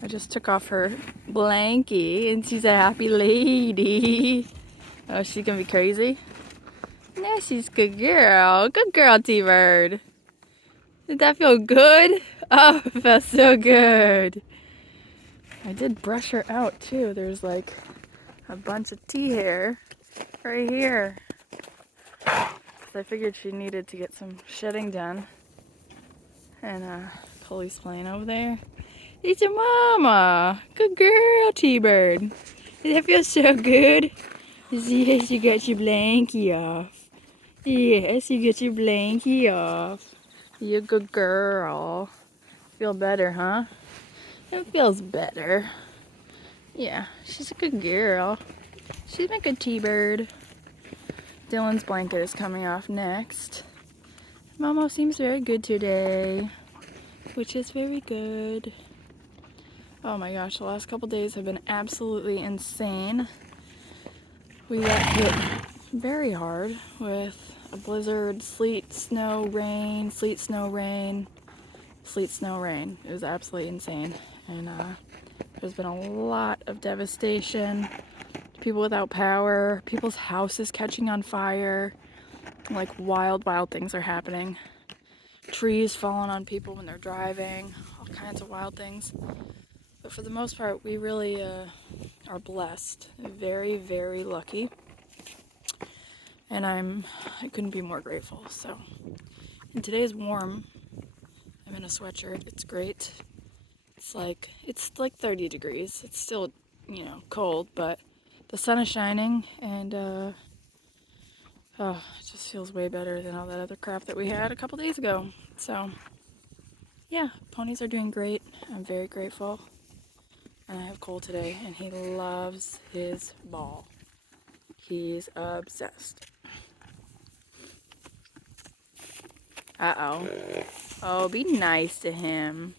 I just took off her blankie and she's a happy lady. Oh, she's gonna be crazy? No, she's a good girl. Good girl, T-Bird. Did that feel good? Oh, it felt so good. I did brush her out too. There's like a bunch of tea hair right here. So I figured she needed to get some shedding done. And Chloe's playing over there. It's your mama. Good girl, T-Bird. Does that feel so good? Yes, you got your blankie off. Yes, you get your blankie off. You good girl. Feel better, huh? It feels better. Yeah, she's a good girl. She's my good T-Bird. Dylan's blanket is coming off next. Momo seems very good today, which is very good. Oh my gosh, the last couple days have been absolutely insane. We got hit very hard with a blizzard, sleet, snow, rain, sleet, snow, rain, sleet, snow, rain. It was absolutely insane. And there's been a lot of devastation. People without power, people's houses catching on fire. Like wild, wild things are happening. Trees falling on people when they're driving, all kinds of wild things. But for the most part, we really are blessed. Very, very lucky. And I couldn't be more grateful. So, and today is warm. I'm in a sweatshirt. It's great. It's like 30 degrees. It's still, cold, but the sun is shining and it just feels way better than all that other crap that we had a couple days ago. So, yeah, ponies are doing great. I'm very grateful. And I have Cole today, and he loves his ball. He's obsessed. Uh-oh. Oh, be nice to him.